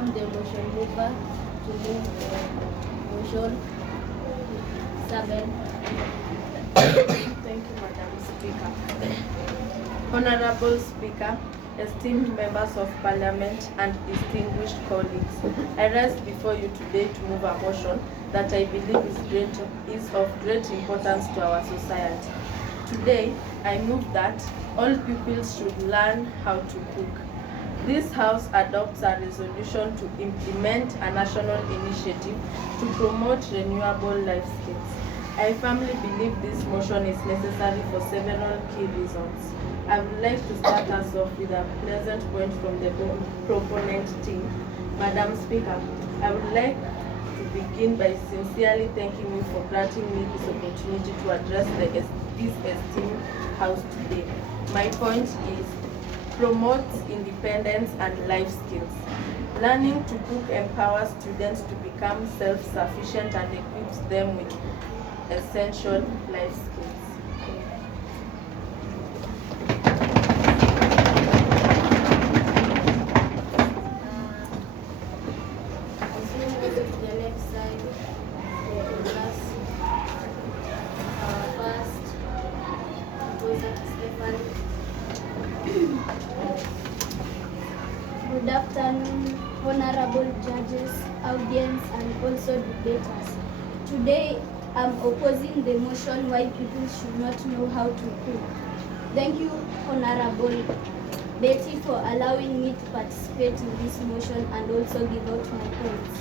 am the motion mover to move motion 7. Thank you, Madam Speaker. Honorable Speaker, esteemed members of Parliament and distinguished colleagues, I rise before you today to move a motion that I believe is of great importance to our society. Today, I move that all pupils should learn how to cook. This House adopts a resolution to implement a national initiative to promote renewable life skills. I firmly believe this motion is necessary for several key reasons. I would like to start us off with a pleasant point from the proponent team. Madam Speaker, I would like to begin by sincerely thanking you for granting me this opportunity to address this esteemed House today. My point is, promote independence and life skills. Learning to cook empowers students to become self-sufficient and equips them with essential life skills. As we move to the left side of the class, our first proposer, Stefan. Good afternoon, honorable judges, audience, and also debaters. Today, I'm opposing the motion why people should not know how to cook. Thank you, Honorable Betty, for allowing me to participate in this motion and also give out my points.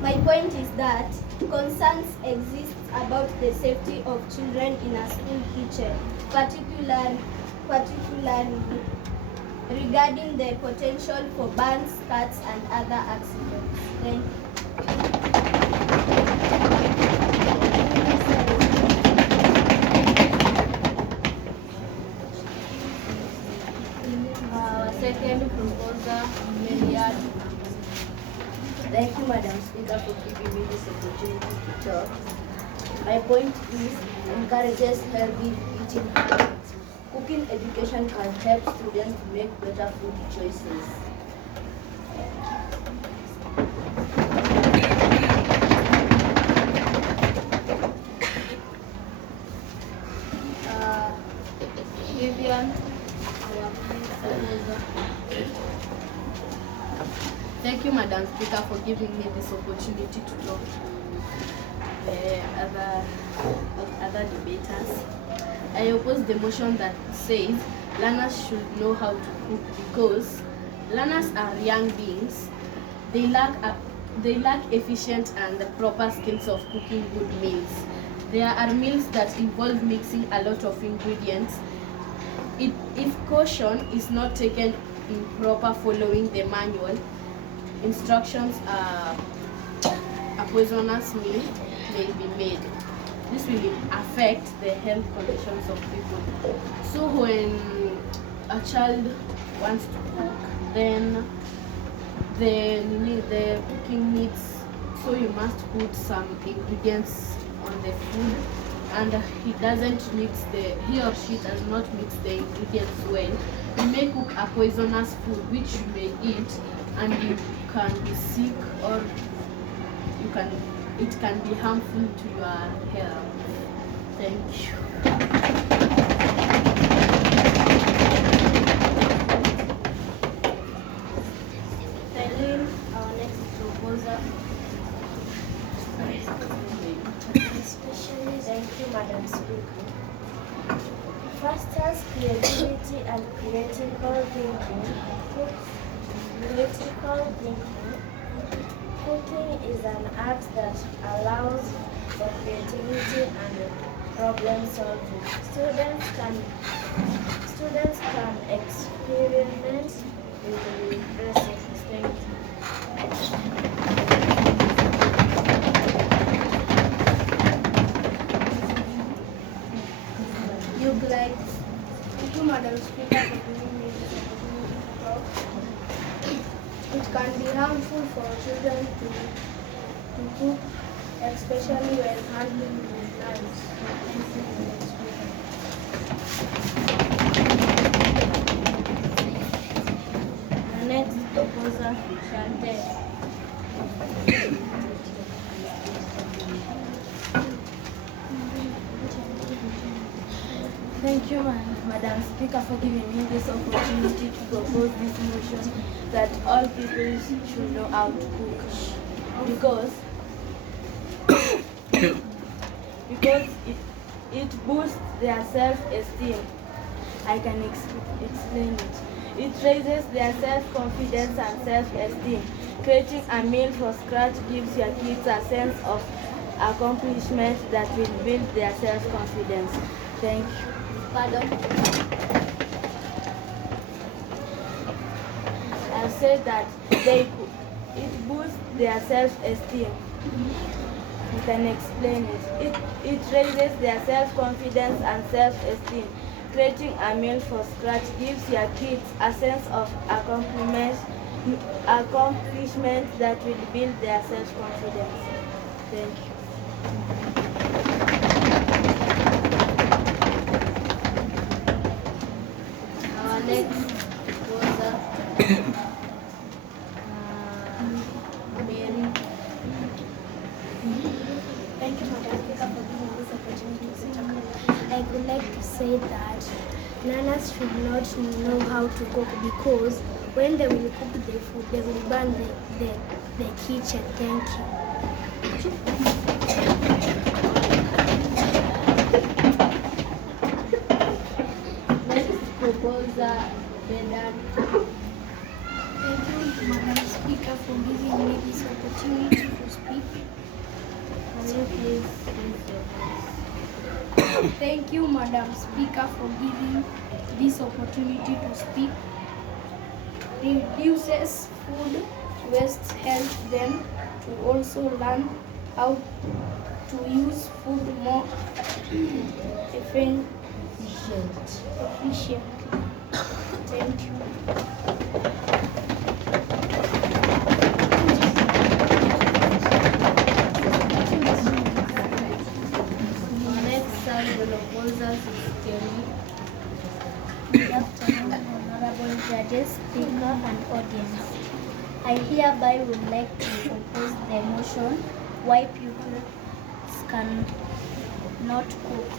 My point is that concerns exist about the safety of children in a school kitchen, particularly regarding the potential for burns, cuts, and other accidents. Thank you. Second proposer, Meliad. Thank you, Madam Speaker, for giving me this opportunity to talk. My point is encourages healthy eating habits. Cooking education can help students to make better food choices. Vivian. Thank you, Madam Speaker, for giving me this opportunity to talk to the other debaters. I oppose the motion that says learners should know how to cook because learners are young beings. They lack efficient and proper skills of cooking good meals. There are meals that involve mixing a lot of ingredients. If caution is not taken in proper following the manual, instructions, a poisonous meal may be made. This will affect the health conditions of people. So when a child wants to cook, then the cooking needs, so you must put some ingredients on the food, and he or she does not mix the ingredients well. You may cook a poisonous food which you may eat and you can be sick, or it can be harmful to your health. Thank you. Eileen, our next proposer. Thank you, Madam Speaker. Fosters creativity and critical thinking. Cooking is an art that allows for creativity and problem solving. Students can experiment with the recipes. Thank you. Thank you, Madam Speaker, for giving me this opportunity to talk. It can be harmful for children to cook, especially when handling with knives. The next opponent. Rosa Chantel. Thank you, Madam Speaker, for giving me this opportunity to propose this motion that all people should know how to cook because it boosts their self-esteem. I can explain it. It raises their self-confidence and self-esteem. Creating a meal from scratch gives your kids a sense of accomplishment that will build their self-confidence. Thank you. Pardon? I've said that it boosts their self-esteem. You can explain it. It raises their self-confidence and self-esteem. Creating a meal from scratch gives your kids a sense of accomplishment that will build their self-confidence. Thank you. Our next was Mary. Thank you, Madam Speaker, for giving this opportunity to talk. I would like to say that nanas should not know how to cook because when they will cook the food, they will burn the kitchen. Thank you. Next proposer, Vedan. Thank you, Madam Speaker, for giving me this opportunity to speak. Can you please use your voice? Thank you, Madam Speaker, for giving this opportunity to speak. Reduces food waste, helps them to also learn how to use food more efficiently. Thank you. Our next son proposers is Kelly. Good afternoon, honorable judges, speaker, and audience. I hereby would like to propose the motion why people can not cook.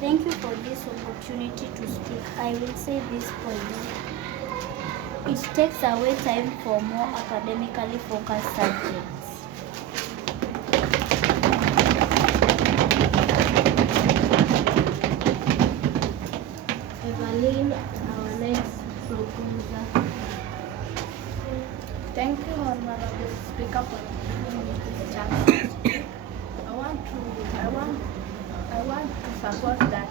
Thank you for this opportunity to speak. I will say this point. It takes away time for more academically focused subjects. Evelyn, our next proposer. Thank you, Honorable Speaker, for giving me this chance to speak. I want to support that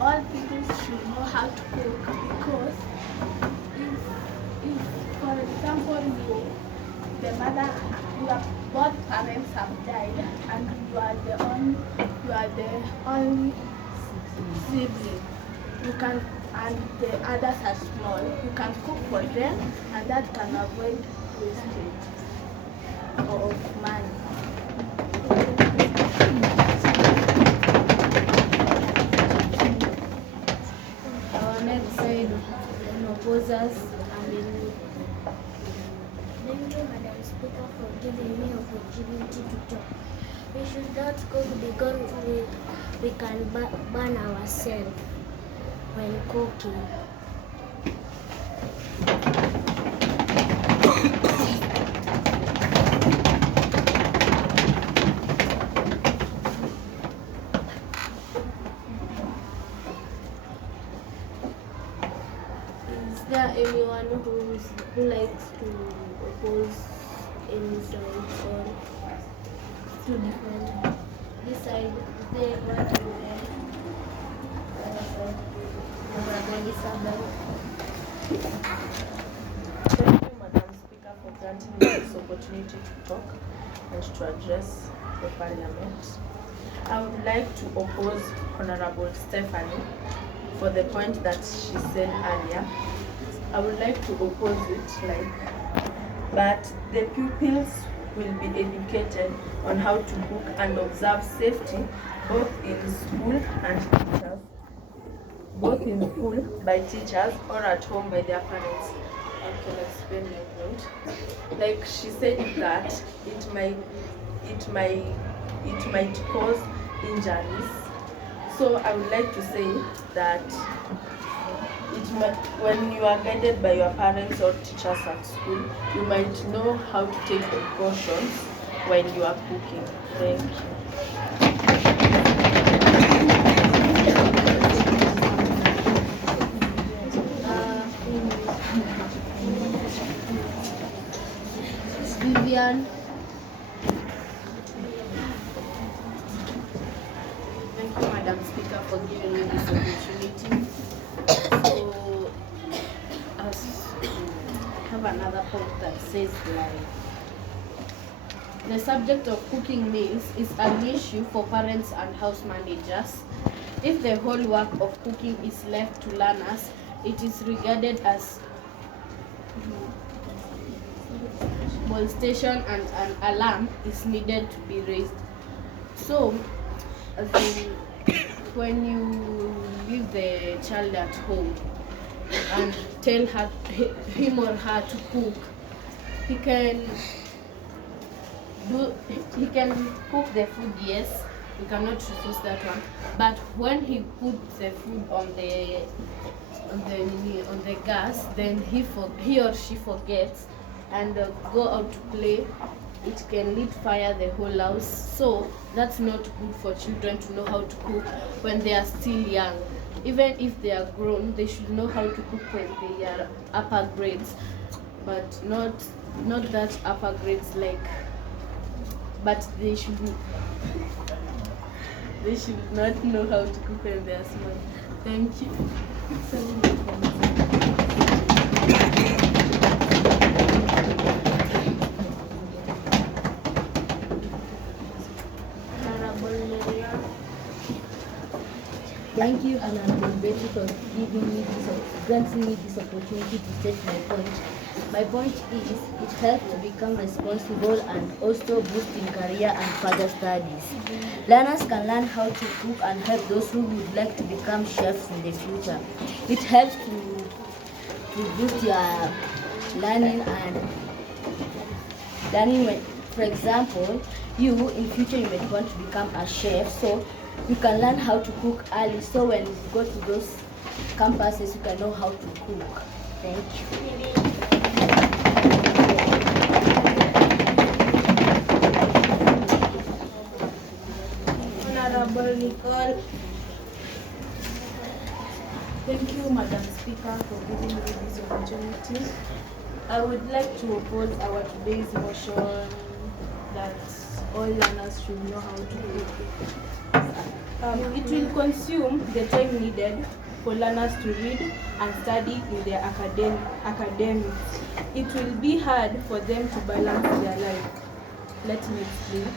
all people should know how to cook because if for example, the mother, both parents have died and you are the only sibling. You can, and the others are small. You can cook for them, and that can avoid wastage of money. Our next side proposers, Amelie. Thank you, Madam Speaker, for giving me opportunity to talk. We should not cook because we can burn ourselves when cooking. Is there anyone who likes to oppose any side or to defend this side? Is there anyone to defend the other side? Honorable Isabel. Thank you, Madam Speaker, for granting me this opportunity to talk and to address the Parliament. I would like to oppose Honorable Stephanie for the point that she said earlier. I would like to oppose it that the pupils will be educated on how to cook and observe safety both in school and teachers, both in school by teachers or at home by their parents. Okay, let's explain my point. Like she said that it might cause injuries. So I would like to say that when you are guided by your parents or teachers at school, you might know how to take precautions when you are cooking. Thank you. Vivian. Thank you, Madam Speaker, for giving me this opportunity. So, I have another point that says like, the subject of cooking meals is an issue for parents and house managers. If the whole work of cooking is left to learners, it is regarded as molestation and an alarm is needed to be raised. So, as in, when you leave the child at home and tell him or her to cook, he can cook the food, yes, we cannot refuse that one. But when he puts the food on the gas, then he or she forgets and go out to play. It can lit fire the whole house. So that's not good for children to know how to cook when they are still young. Even if they are grown, they should know how to cook when they are upper grades, but not that upper grades like. But they should not know how to cook when they are small. Thank you. Thank you, Honorable Betty, for granting me this opportunity to state my point. My point is, it helps to become responsible and also boosting career and further studies. Learners can learn how to cook and help those who would like to become chefs in the future. It helps to boost your learning when, for example, you in future you may want to become a chef, so you can learn how to cook early, so when you go to those campuses you can know how to cook. Thank you. Honorable Nicole. Thank you, Madam Speaker, for giving me this opportunity. I would like to oppose our today's motion that all learners should know how to cook. It will consume the time needed for learners to read and study in their academics. It will be hard for them to balance their life. Let me explain.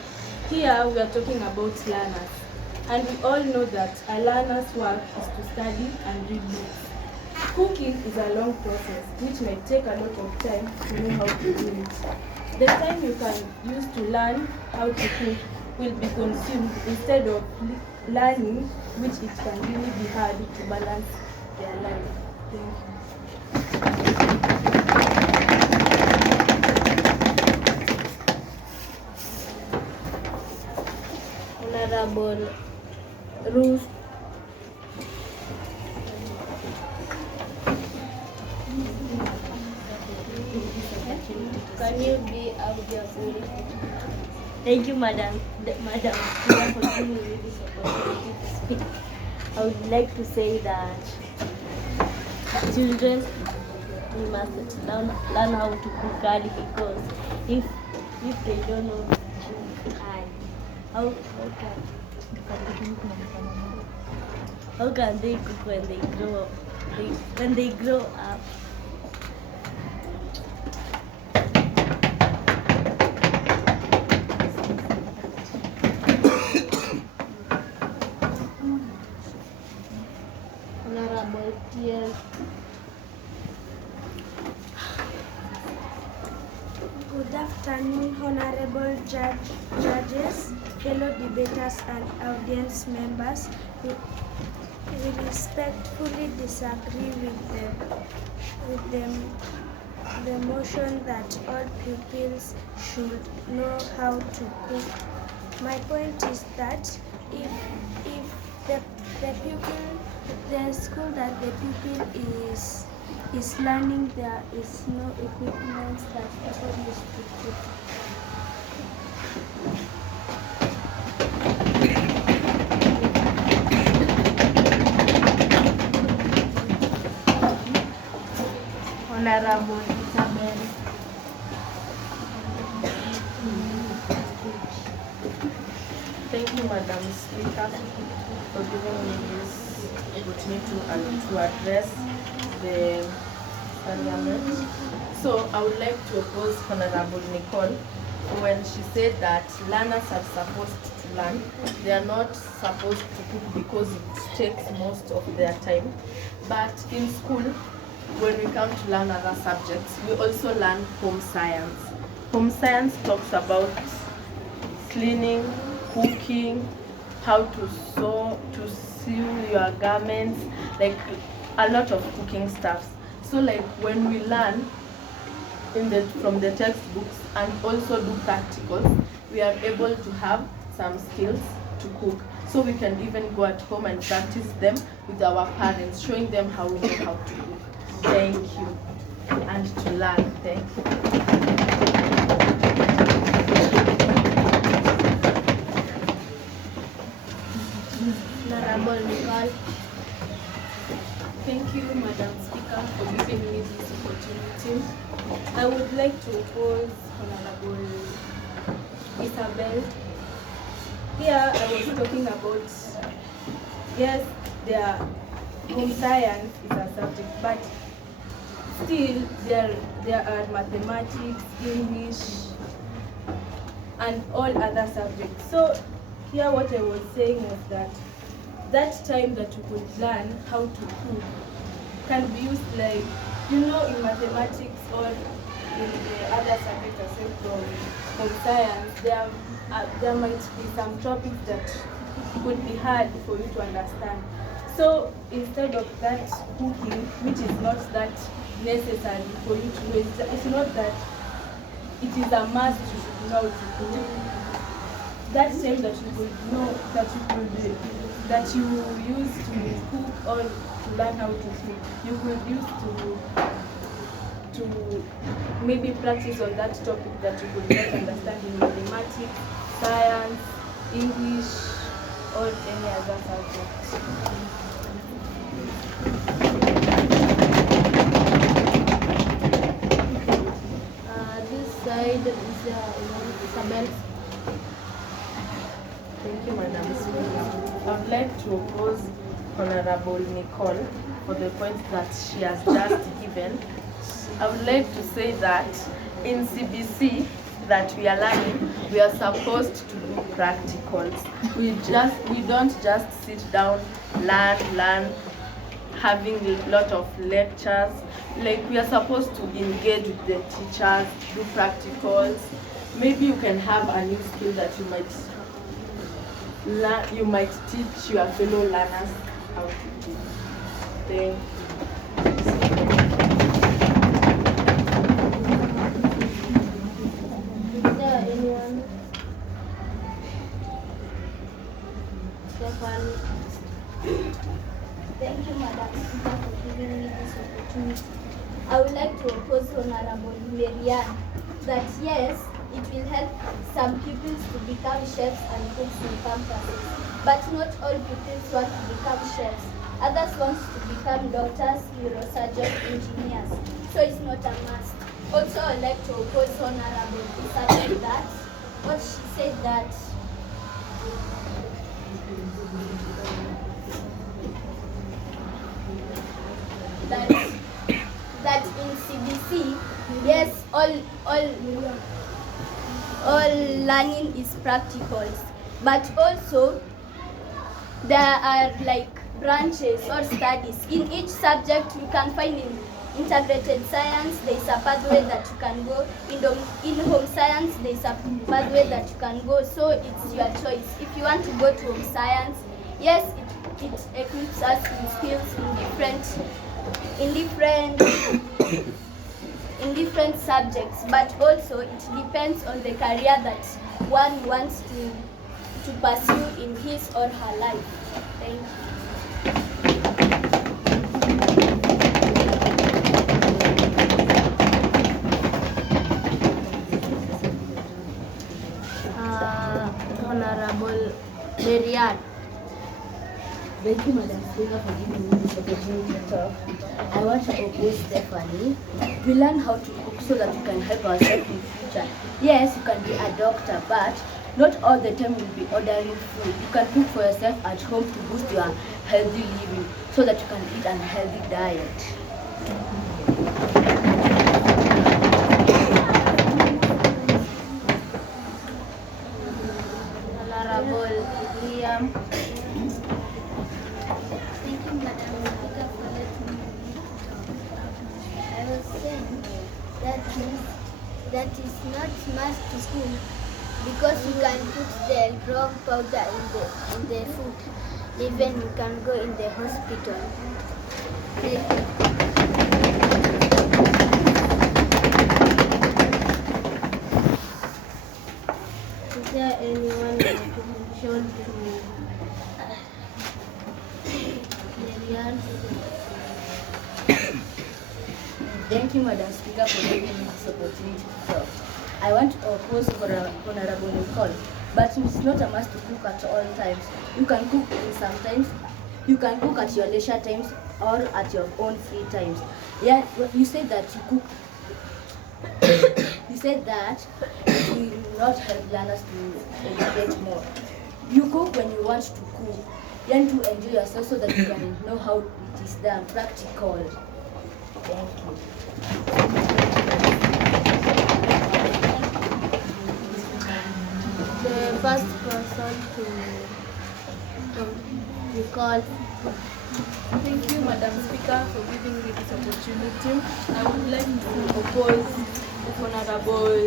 Here we are talking about learners, and we all know that a learner's work is to study and read books. Cooking is a long process which might take a lot of time to know how to do it. The time you can use to learn how to cook will be consumed instead of learning, which it can really be hard to balance their life. Thank you. Honorable Ruth. Can you be audible? Thank you, Madam Speaker, for giving me this opportunity to speak. I would like to say that children, we must learn how to cook early, because if they don't know how can they cook when they grow up? When they grow up. Honorable TL. Good afternoon, Honorable Judges, fellow debaters and audience members. We respectfully disagree with them the motion that all pupils should know how to cook. My point is that if the pupil, the school that the pupil is learning, there is no equipment that people use to cook. Honorable Isabel. Thank you, Madam Speaker, for giving me this opportunity to address the Parliament. So I would like to oppose Honorable Nicole when she said that learners are supposed to learn. They are not supposed to cook because it takes most of their time. But in school, when we come to learn other subjects, we also learn home science. Home science talks about cleaning, cooking, how to sew your garments, like a lot of cooking stuff. So like when we learn from the textbooks and also do practicals, we are able to have some skills to cook. So we can even go at home and practice them with our parents, showing them how we know how to cook. Thank you. And to learn. Thank you. Honorable Nicole. Thank you, Madam Speaker, for giving me this opportunity. I would like to oppose Honorable Isabel. Here I was talking about, yes, home science is a subject, but still there are mathematics, English, and all other subjects. So here what I was saying was that time that you could learn how to cook can be used, like, in mathematics or in the other subjects aside from science, there might be some topics that could be hard for you to understand. So instead of that cooking, which is not that necessary for you to know, it's not that it is a must you should know to cook. That time that you could know, that you use to cook or to learn how to cook, you could use to maybe practice on that topic that you could not understand in mathematics, science, English, or any other subject. This side is Isabel. Thank you, Madam Speaker. I would like to oppose Honorable Nicole for the points that she has just given. I would like to say that in CBC that we are learning, we are supposed to do practicals. We don't just sit down, learn, having a lot of lectures. Like, we are supposed to engage with the teachers, do practicals. Maybe you can have a new skill that you might teach your fellow learners how to do. Thank you. Is there anyone? Stephanie. Thank you, Madam Speaker, for giving me this opportunity. I would like to oppose Honorable Marianne that yes, it will help some pupils to become chefs and cooks in campuses, but not all pupils want to become chefs. Others want to become doctors, neurosurgeons, engineers. So it's not a must. Also, I would like to oppose Honorable Isabel that what she said that that in CBC, yes, all learning is practicals, but also there are like branches or studies. In each subject you can find in integrated science there is a pathway that you can go. In home science there is a pathway that you can go. So it's your choice. If you want to go to home science, yes, it equips us in skills in different in different subjects, but also it depends on the career that one wants to pursue in his or her life. Thank you. Honorable Marianne. Thank you, Madam Speaker, for giving me this opportunity to talk. I want to oppose Stephanie. We learn how to cook so that we can help ourselves in future. Yes, you can be a doctor, but not all the time you'll be ordering food. You can cook for yourself at home to boost your healthy living so that you can eat a healthy diet. Honorable Liam. Thank you, Madam Speaker, for letting me talk. I was saying that is not must to school because you can put the wrong powder in the food. Even you can go in the hospital. Is there anyone in opposition to Marianne? Thank you, Madam Speaker, for giving me this opportunity to talk. I want to oppose Honorable Nicole, but it's not a must to cook at all times. You can cook sometimes. You can cook at your leisure times or at your own free times. Yeah, you said that you cook. You said that it will not help learners to educate more. You cook when you want to cook. Learn to enjoy yourself so that you can know how it is done. Practical. Thank you. The first person to recall. Thank you, Madam Speaker, for giving me this opportunity. I would like to oppose Honorable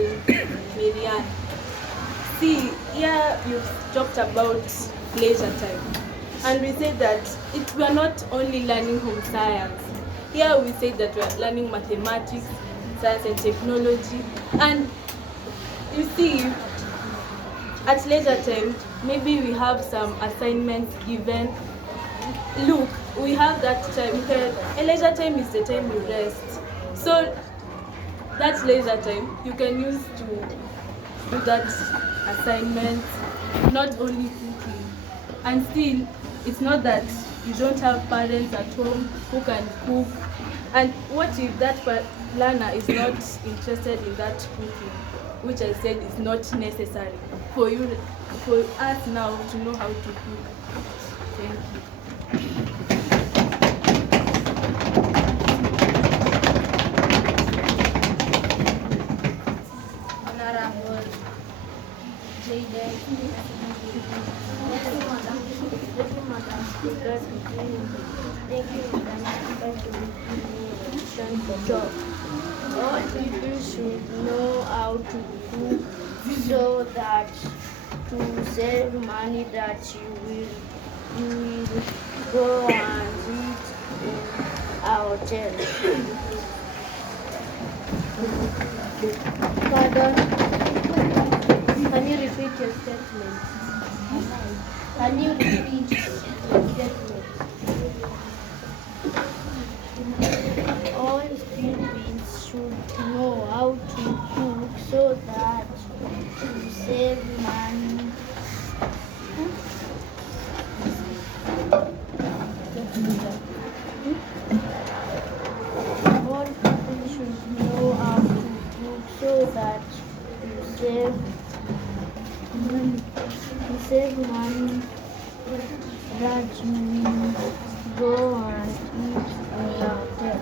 Marianne. See, here you've talked about leisure time. And we say that we are not only learning home science. Here we say that we are learning mathematics, science and technology. And you see, at leisure time, maybe we have some assignments given. Look, we have that time. Leisure time is the time you rest. So that leisure time you can use to do that assignment, not only cooking. And still, it's not that you don't have parents at home who can cook. And what if that learner is not interested in that cooking, which I said is not necessary for us now to know how to cook. Thank you. Honorable Jayden. All people should know how to cook so that to save money that you will go and eat in a hotel. Pardon. Can you repeat your statement? Can you repeat your statement? All Philippines should know how to cook so that to save money. All people should know how to cook so that to save money that you will go and eat in a hotel.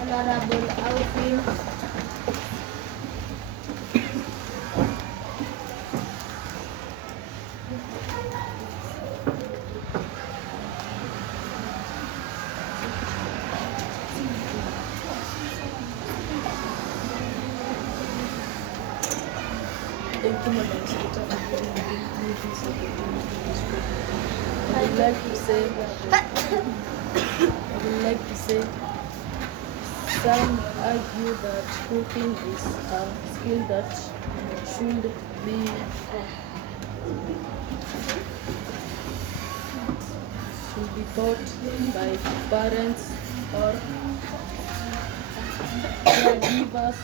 Honorable Alvin. Thank you, Madam Speaker, for giving me this opportunity to speak. I would like to say Some argue that cooking is a skill that should be taught by parents or caregivers,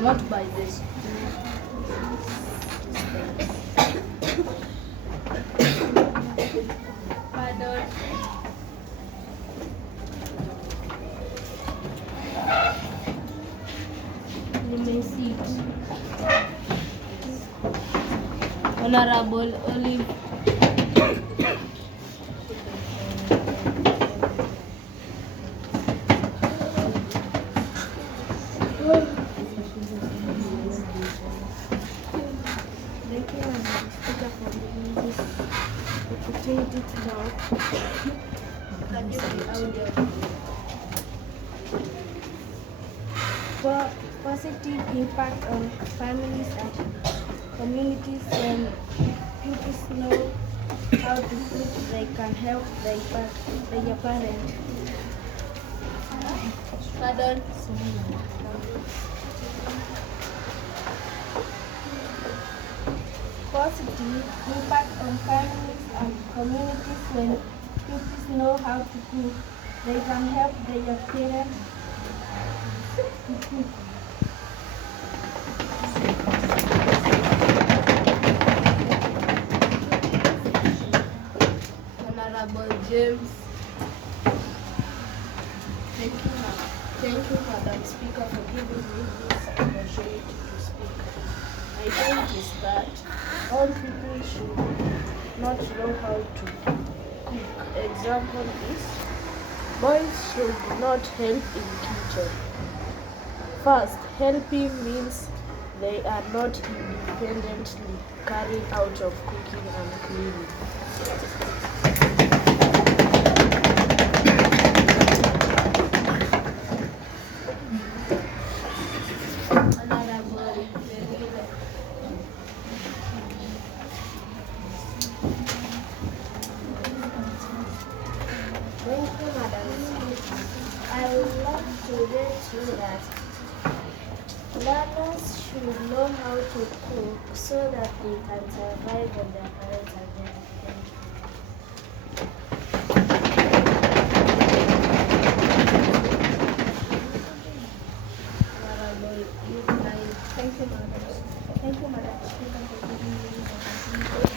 not by the school systems. Pardon. Nimesit. Honorable Olive. Thank you, Madam Speaker, for giving this opportunity to talk. For positive impact on families and communities when pupils know how to cook, they can help their parents. Pardon. Positive impact on families and communities when pupils know how to cook. They can help their parents to cook. Honorable James. Thank you, Madam Speaker, for giving me this opportunity to speak. My point is that all people should not know how to cook. Example is, boys should not help in kitchen. First, helping means they are not independently carrying out of cooking and cleaning. Honorable Melina. Thank you, Madam Speaker. I would like to get you that learners should know how to cook so that they can survive when their parents are there. Honorable Euclid. Thank you, Madam. Thank you, Madam Speaker, for giving me this opportunity.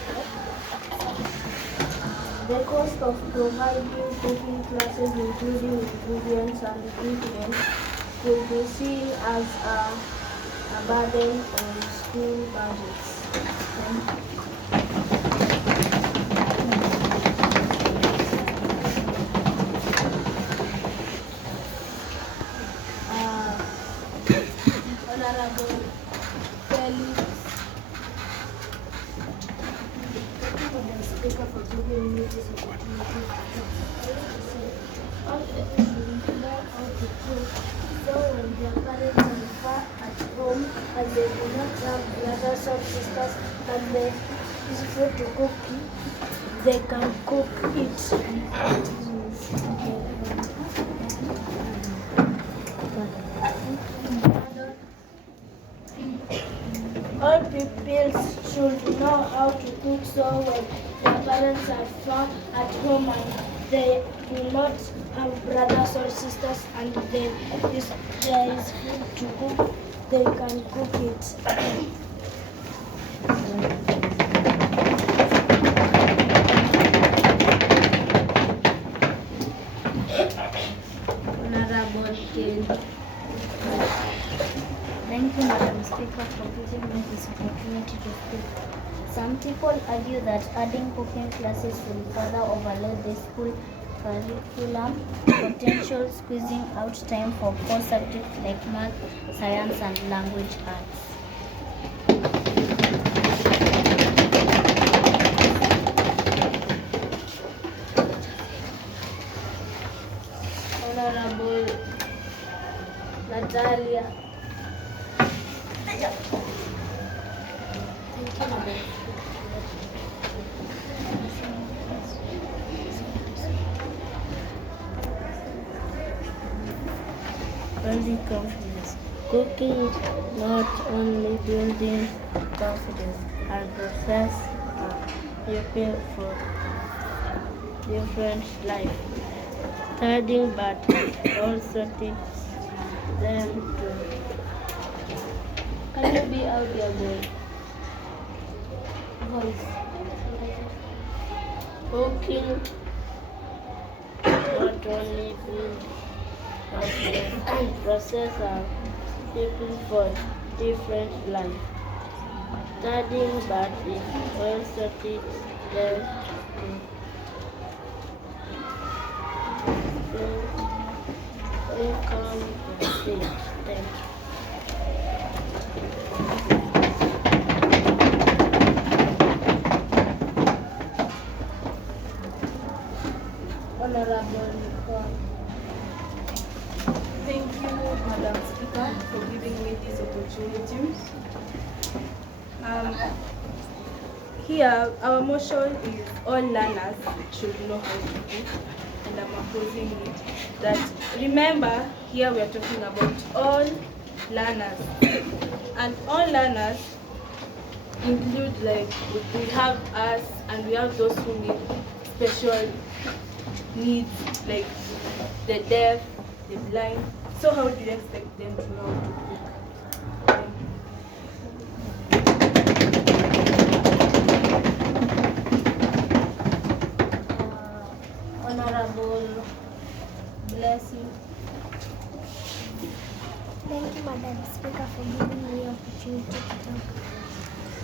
The cost of providing cooking classes, including ingredients and equipment, could be seen as a burden on school budgets. Thank you. Honorable Felix. Madam Speaker, for giving me this opportunity. All people should know how to cook, so when their parents are far at home and they do not have brothers or sisters and they is food to cook, they can cook it. All pupils should know how to cook, so when their parents are far at home and they do not have brothers or sisters and there is food to cook, they can cook it. Honorable Kelly. Thank you, Madam Speaker, for giving me this opportunity to speak. Some people argue that adding cooking classes will further overload the school curriculum, potential squeezing out time for core subjects like math, science, and language arts. Honorable Natalia. Thank you, Madam. building confidence. Cooking not only building confidence and process people for different life. Studying but also teach them to. Can you be audible? Voice. Cooking not only build confidence and process people for different life. Studying but it also teach them to income and faith. Thank you. Honorable Nicole. Thank you, Madam Speaker, for giving me this opportunity. Here, our motion is all learners should know how to cook, and I'm opposing it. That remember, here we are talking about all learners, and all learners include like we have us, and we have those who need special needs, like the deaf, the blind. So how do you expect them to know how to cook? Honorable Blessing. Thank you, Madam Speaker, for giving me the opportunity to talk.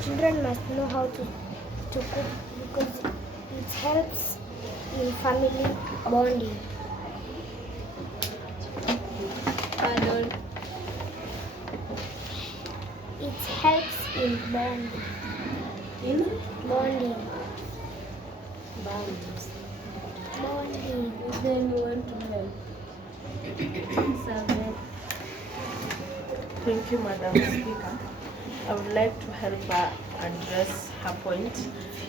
Children must know how to cook because it helps in family bonding. Pardon. It helps in bonding. In Bonding. bounds. Bonding. Then you want to help. Survey. Thank you, Madam Speaker. I would like to help her address her point.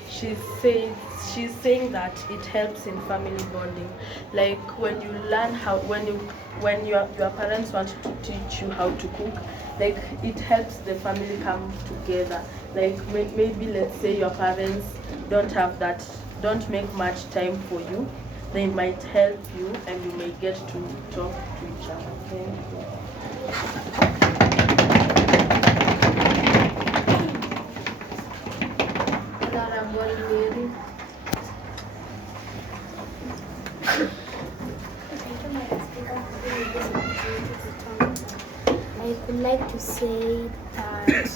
She's saying that it helps in family bonding. Like when you learn how, when your parents want to teach you how to cook, like it helps the family come together. Like maybe let's say your parents don't make much time for you. They might help you, and you may get to talk to each other. Thank you. Honorable Mary. Thank you, Madam Speaker, for giving me this opportunity to talk. I would like to say that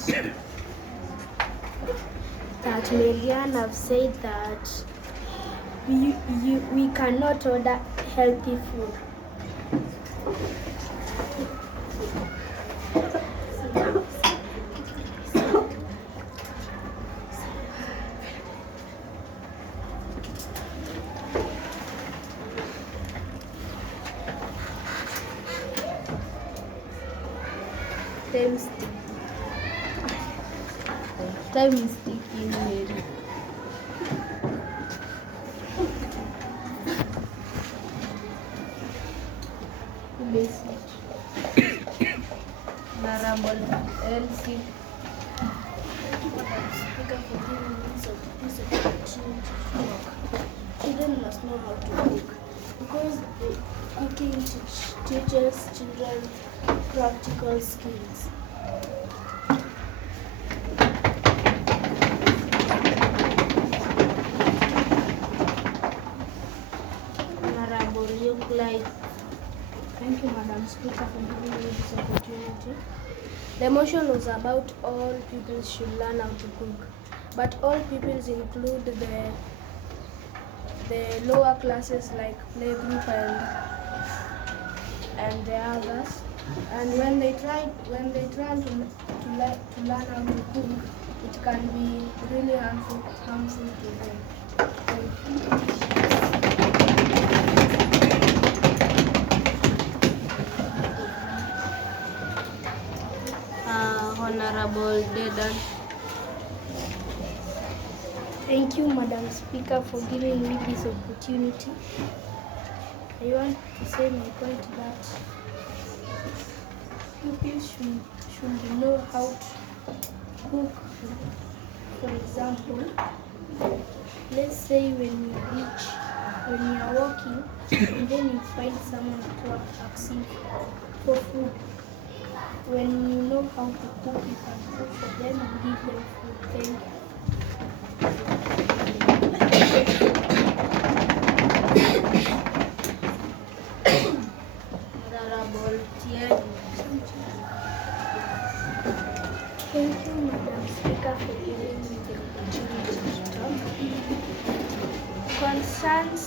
Marianne have said that we cannot order healthy food. Time is ticking, Mary. Honorable Elsie. Speaker, for giving me this opportunity to talk. Children must know how to cook because cooking teaches children practical skills. Honorable Euclid. Thank you, Madam Speaker, for giving me this opportunity. The motion was about all pupils should learn how to cook, but all pupils include the lower classes like playgroup and the others. And when they try to learn how to cook, it can be really harmful to them. Thank you. Honorable Dedan. Thank you, Madam Speaker, for giving me this opportunity. I want to say my point that Pupils should know how to cook. For example, let's say when you are walking and then you find someone asking for food. When you know how to cook, you can cook for them and give them food. Thank you. Honorable Thierry. Thank you, Madam Speaker, for giving me the opportunity to talk. Concerns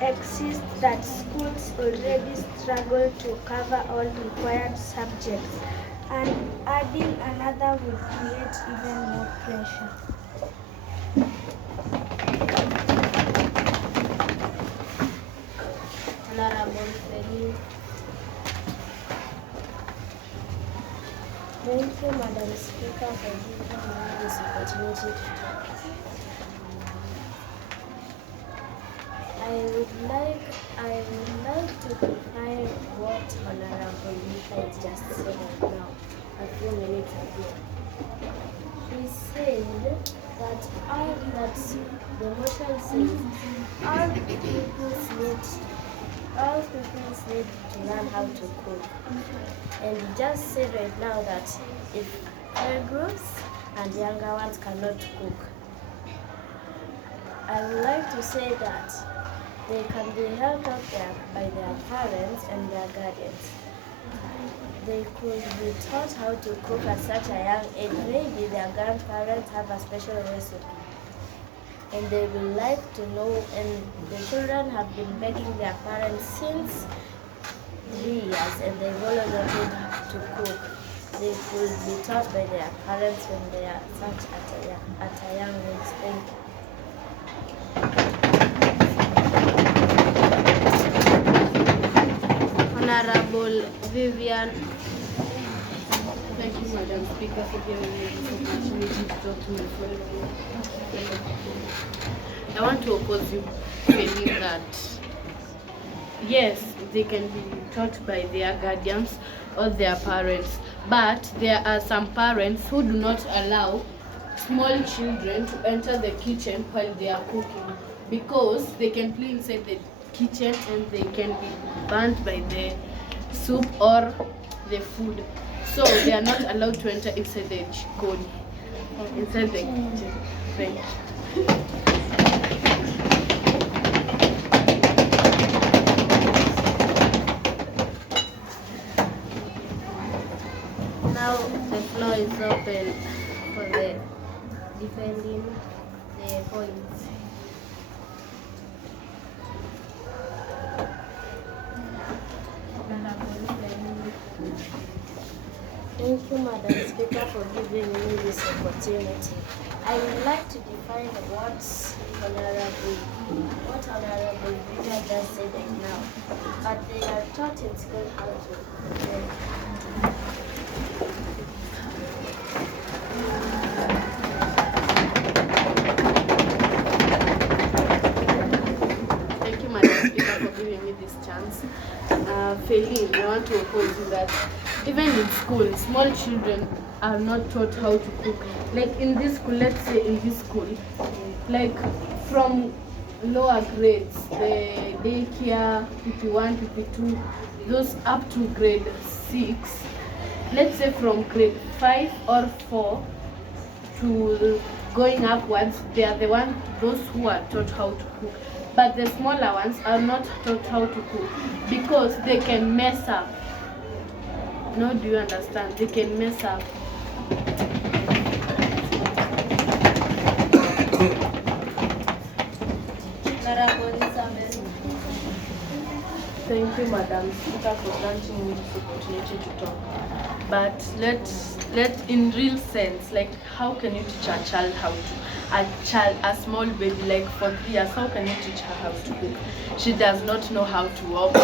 exist that schools already struggle to cover all required subjects, and adding another would create even more pressure. Honorable Feli. Thank you, Madam Speaker, for giving me this opportunity to talk. I would like to define what Honorable Mika just said right now, a few minutes ago. He said that the motion says all pupils need to learn how to cook. And he just said right now that if playgroups groups and younger ones cannot cook, I would like to say that they can be helped out by their parents and their guardians. They could be taught how to cook at such a young age. Maybe their grandparents have a special recipe and they will like to know, and the children have been begging their parents since 3 years and they've always wanted to cook. They could be taught by their parents when they are such at a young age. Thank you. Honorable Vivian. Thank you, Madam Speaker, for giving me this opportunity to talk to my fellow. I want to oppose you feeling that yes, they can be taught by their guardians or their parents, but there are some parents who do not allow small children to enter the kitchen while they are cooking because they can play inside the kitchen and they can be burnt by the soup or the food. So they are not allowed to enter inside the jikoni, inside the kitchen. Thank you. Now the floor is open for the defending the points. Thank you, Madam Speaker, for giving me this opportunity. I would like to define what Honorable Vita just said right now. But they are taught in school how to. Thank you, Madam Speaker, for giving me this chance. Feline, I want to oppose you that even in school, small children are not taught how to cook. Like in this school, let's say in this school, like from lower grades, the daycare, PP1, PP2, those up to grade 6, let's say from grade 5 or 4 to going upwards, they are those who are taught how to cook. But the smaller ones are not taught how to cook because they can mess up. No, do you understand? They can mess up. Thank you, Madam Speaker, for granting me this opportunity to talk. But let in real sense, like how can you teach a child how to, a small baby like for 3 years, how can you teach her how to cook? She does not know how to walk.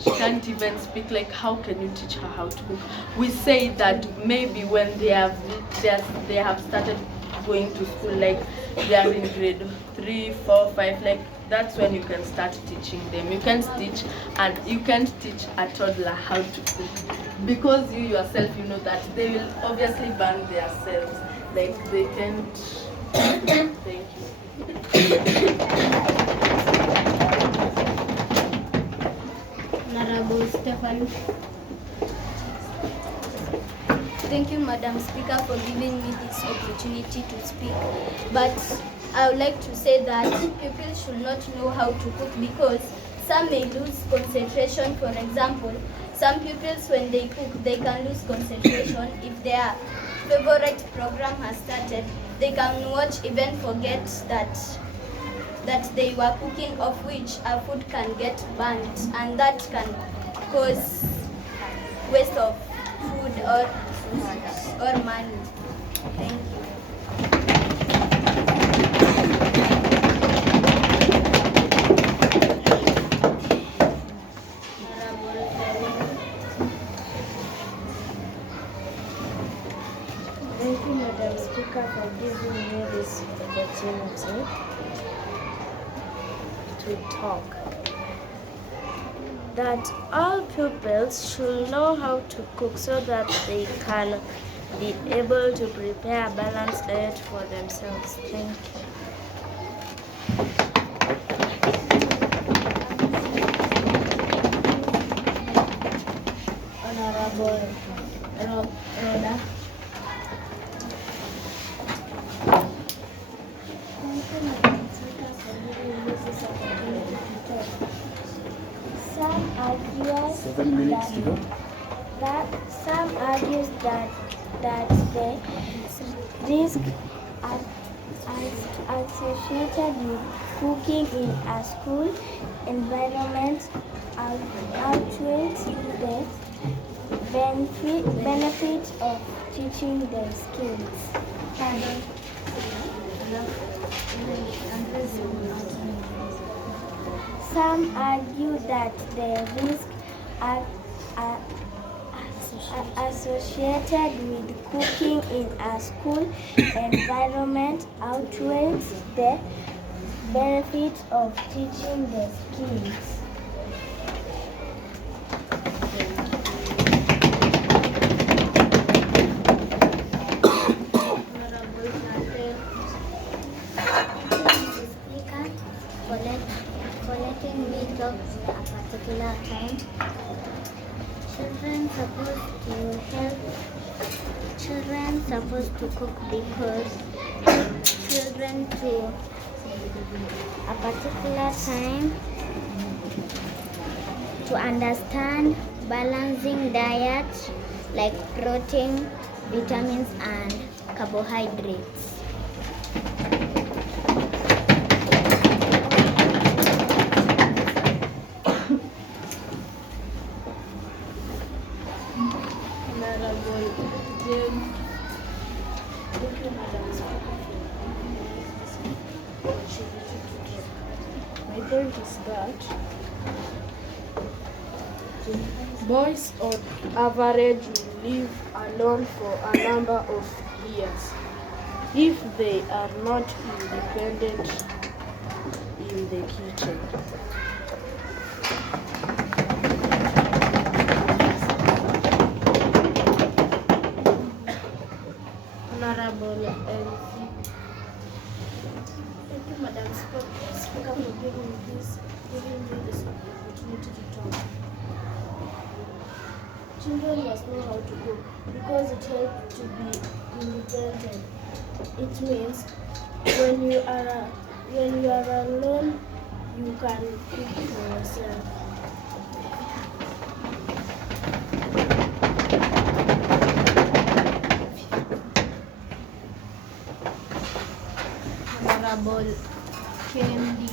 She can't even speak. Like how can you teach her how to cook? We say that maybe when they have started going to school, like they are in grade 3, 4, 5, like that's when you can start teaching them. You can't teach a toddler how to cook, because you yourself, you know that they will obviously burn themselves. Like they can't. Thank you. Honorable Stephanie. Thank you, Madam Speaker, for giving me this opportunity to speak. But I would like to say that pupils should not know how to cook because some may lose concentration. For example, some pupils, when they cook, they can lose concentration. If their favorite program has started, they can watch, even forget that they were cooking, of which a food can get burnt, and that can cause waste of food or money. Thank you. Thank you, Madam Speaker, for giving me this opportunity to talk. That all pupils should know how to cook so that they can be able to prepare a balanced diet for themselves. Thank you. Honorable Rhoda. Thank you, Madam Speaker, for giving me this opportunity to talk. Some argues 7 minutes to go. Some argues that the risk associated with cooking in a school environment outweighs the benefit of teaching the skills. Some argue that the risk associated with cooking in a school environment outweighs the benefit of teaching the skills. For letting me talk at a particular time. Children supposed to cook because children to a particular time to understand balancing diet like protein, vitamins and carbohydrates. My point is that boys on average will live alone for a number of years if they are not independent in the kitchen. Honorable Elsie. Thank you, Madam Speaker, for giving me this opportunity to talk. Children must know how to cook because it helps to be independent. It means when you are alone, you can cook for yourself. Honorable Kendi.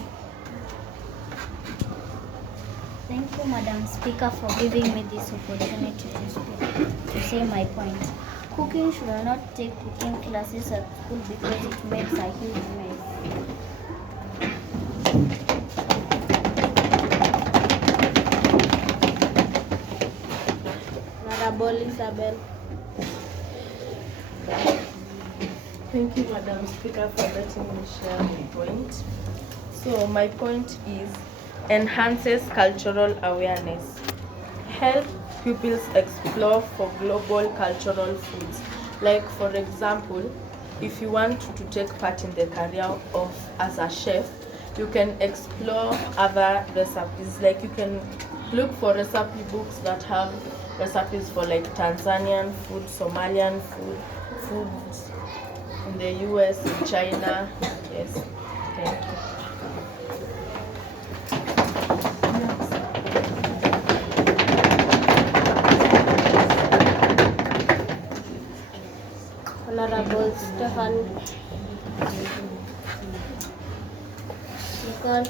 Thank you, Madam Speaker, for giving me this opportunity to speak, to say my point. Cooking should not take cooking classes at school because it makes a huge mess. Honorable Isabel. Thank you, Madam Speaker, for letting me share my point. So my point is enhances cultural awareness. Help pupils explore for global cultural foods. Like for example, if you want to take part in the career of as a chef, you can explore other recipes. Like you can look for recipe books that have recipes for like Tanzanian food, Somalian food, foods in the US, in China. Yes, thank you. Honorable Stefan Nicole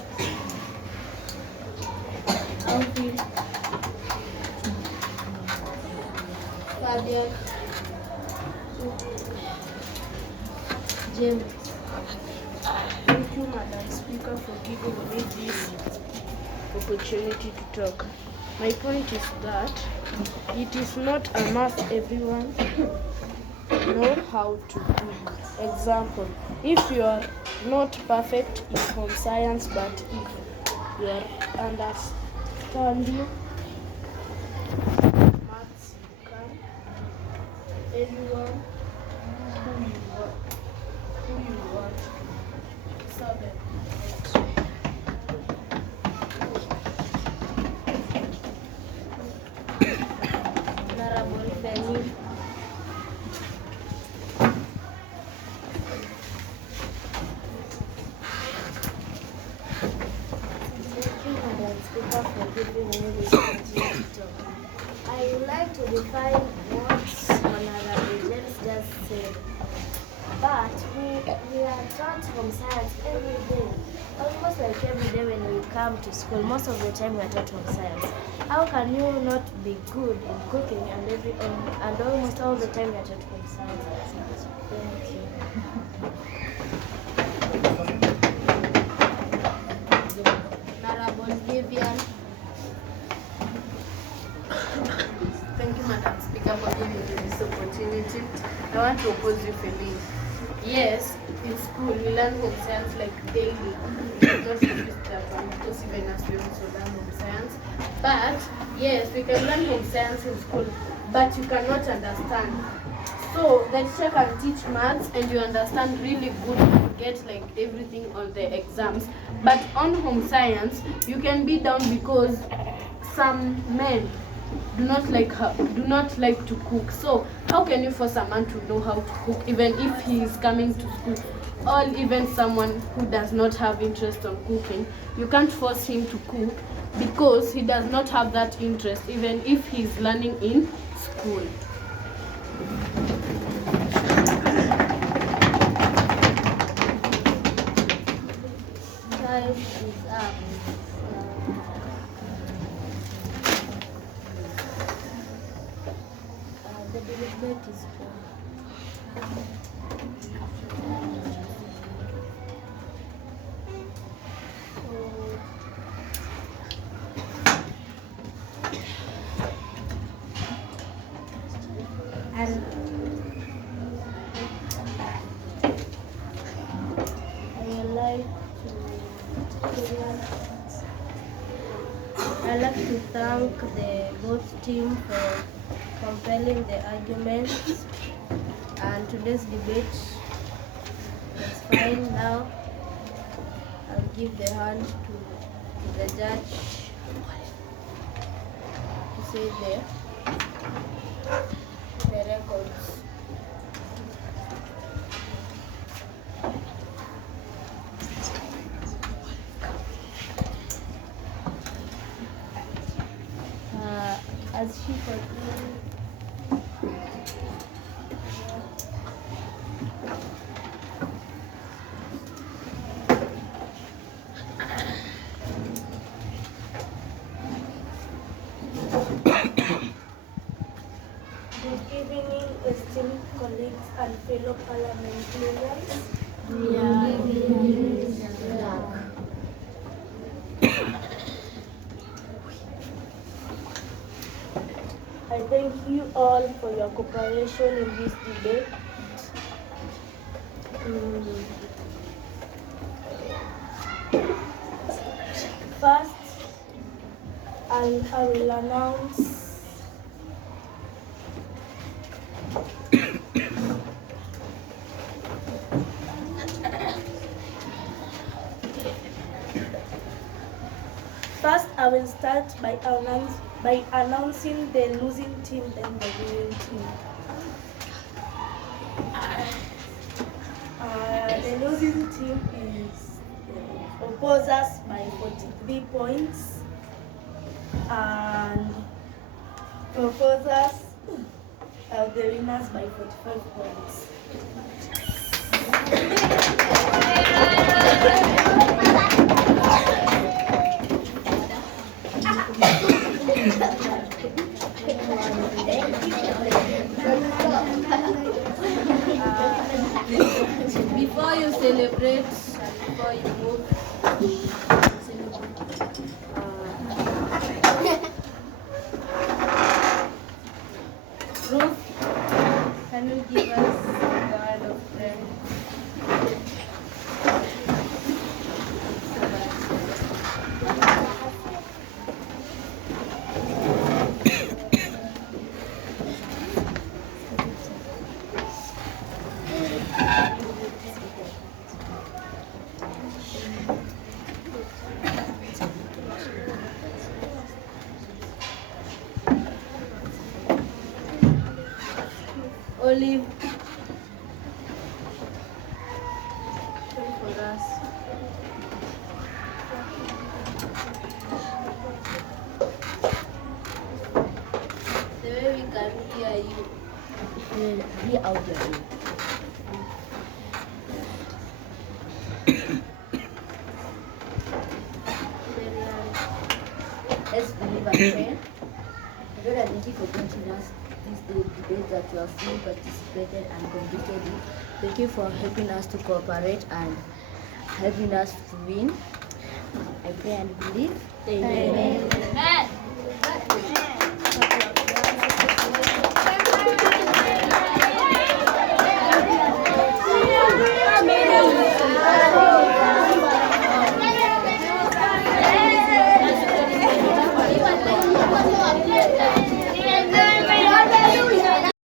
Alfie Fabian James. Thank you, Madam Speaker, for giving me this opportunity to talk. My point is that it is not a must everyone know how to cook. Example, if you are not perfect in home science, but if you are understanding maths, you can. Anyone who you want to serve it. Honorable Fanny Thank you, Madam Speaker, for giving me this opportunity to talk. I would like to define what Honorable James just said. But we are taught home science every day. Almost like every day when we come to school, most of the time we are taught home science. How can you not be good in cooking and almost all the time you are taught home science? Thank you. Honorable Vivian. Thank you, Madam Speaker, for giving me this opportunity. I want to oppose you, Feli. Yes, in school we learn home science like daily. Not just that one, because even as we also learn home science. But yes, we can learn home science in school, but you cannot understand. So the teacher can teach maths and you understand really good, you get like everything on the exams. But on home science, you can be down because some men do not like to cook. So how can you force a man to know how to cook even if he is coming to school? Or even someone who does not have interest on cooking, you can't force him to cook because he does not have that interest even if he is learning in school. Time is up. The debate is And I'd like to thank the both team for compelling the arguments, and today's debate is fine. Now I'll give the hand to the judge to say the records. As she continues, Good evening, esteemed colleagues and fellow parliamentarians. I thank you all for your cooperation in this debate. I will announce first. I will start by announcing the losing team, then the winning team. The losing team is opposers by 43 points, and proposers are the winners by 45 points. Before you celebrate, before you move, Ruth, can you give us a word of prayer? Olive, pray for us. The way we can hear you. Hear out your ear. Let's believe and pray. Lord, I thank you for teaching us this debate that you have fully participated and competed in. Thank you for helping us to cooperate and helping us to win. I pray and believe. Amen. Amen.